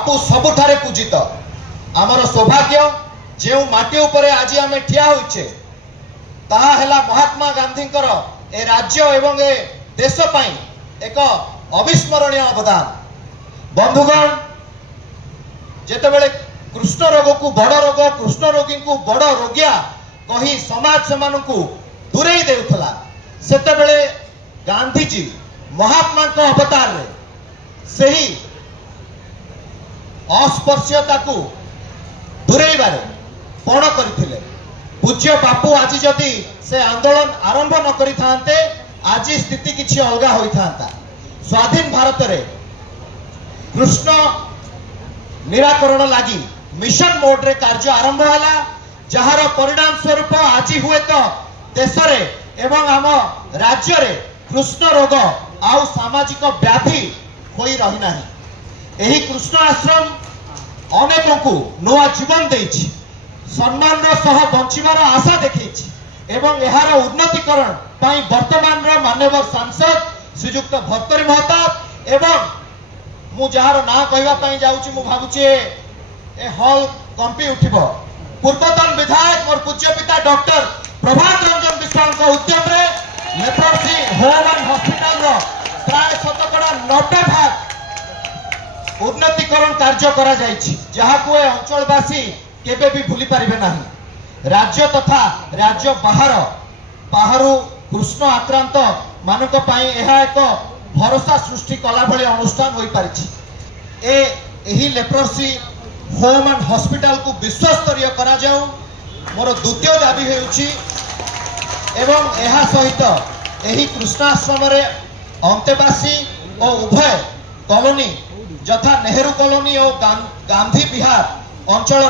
बापू सबुठारे पूजित आमर सौभाग्य जो माटी उपरे आज आम ठिया होइछे ताहा हेला महात्मा गांधी ए राज्य एवं ए देश पाई एक अविस्मरणीय अवदान। बंधुगण जेतेबेले कृष्ण रोग को बड़ रोग कृष्ण रोगी को बड़ रोगिया कही समाज से दूरेई देउथला सेतेबेले गांधीजी महात्मा को अवतार रे सही अस्पर्श्यता को दूरेइबारे पण करथिले। पूज्य बापू आज जदि से आंदोलन आरंभ न करि थांते आज स्थिति किछि अलगा होई थांता। स्वाधीन भारत रे कृष्ण निराकरण लगी मिशन मोड रे कार्य आरंभ हला जहार परिणाम स्वरूप आज हुए तो देश रे एवं आम राज्य रे कृष्ण रोग आउ सामाजिक व्याधि होई रही नाही। एही कृष्ण आश्रम अनेकों को नया जीवन देछि सम्मान सह बंचिबार आशा देखैछि एवं एहार उन्नतिकरण पाई वर्तमान रो माननीय सांसद श्रीयुक्त भर्तृहरि महताब एवं मु जहार ना कहबा पाई जाउछि मु भाबुछि ए हॉल कंपी उठिबो पूर्वतन विधायक मोर पूज्य पिता डॉक्टर प्रभात रंजन विश्वाल को उद्यम रे लेप्रोसी होम एंड हॉस्पिटल रो प्राय 90 भाग उन्नतिकरण कार्य करा जाइछि जहा को ए अंचलवासी केबे भी भूली पारिबे नाही। राज्य तथा राज्य बाहरु कृष्ण आक्रांत मानक पाई एहा एक भरोसा सृष्टि कला भली अनुष्ठान होई पारिछि। एही लेप्रोसी होम एंड हॉस्पिटल को विश्व स्तरीय करा जाऊ मोर द्वितीय दाबी हेउछि एवं एहा सहित एही कृष्णाश्रम रे अंतेवासी और उभय कॉलोनी जथा नेहरू कॉलोनी और गांधी विहार अंचल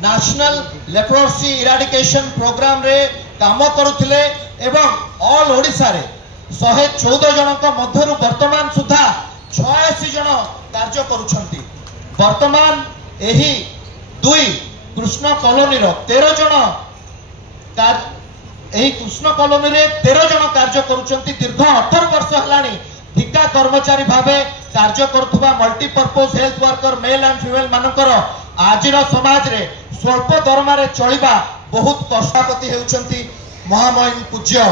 नेशनल लेप्रोसी इराडिकेशन प्रोग्राम रे काम करुथिले एवं ऑल ओडिशा रे 114 जनक मध्यरु वर्तमान सुधा 86 जन कार्य करुछंती। वर्तमान एही दुई कृष्ण कॉलोनी रो 13 जन एही कृष्ण कॉलोनी रे 13 जन कार्य करुछंती। दीर्घ 18 वर्ष हलानी ठिका कर्मचारी भावे कार्य करुवा multipurpose health worker male and female मानकर आजिर समाज रे स्वल्प दरमा रे चलिबा बहुत कष्टापति हेउचंती महामहिम पूज्य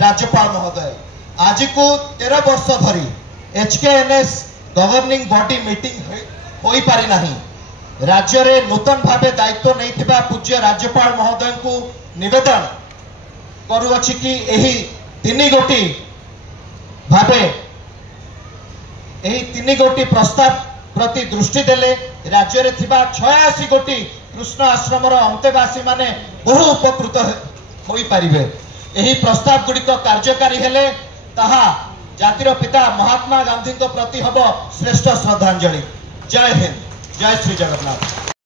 राज्यपाल महोदय। आज को 13 वर्ष धरी एचकेएनएस गवर्निंग बॉडी मीटिंग होई पारि नाही। राज्य रे नूतन भावे दायित्व नैथिबा पूज्य राज्यपाल महोदय को निवेदन करूअछि कि एही 3 गोटी भावे एही 3 गोटी प्रस्ताव प्रति दृष्टि देले राज्य रे थिबा 86 गोटी कृष्ण आश्रम अंतेवासी माने बहु उपकृत होई पारिबे। एही प्रस्ताव गुड़िक कार्यकारी हेले ताहा जातिर पिता महात्मा गांधी प्रति हब श्रेष्ठ श्रद्धांजलि। जय हिंद, जय श्री जगन्नाथ।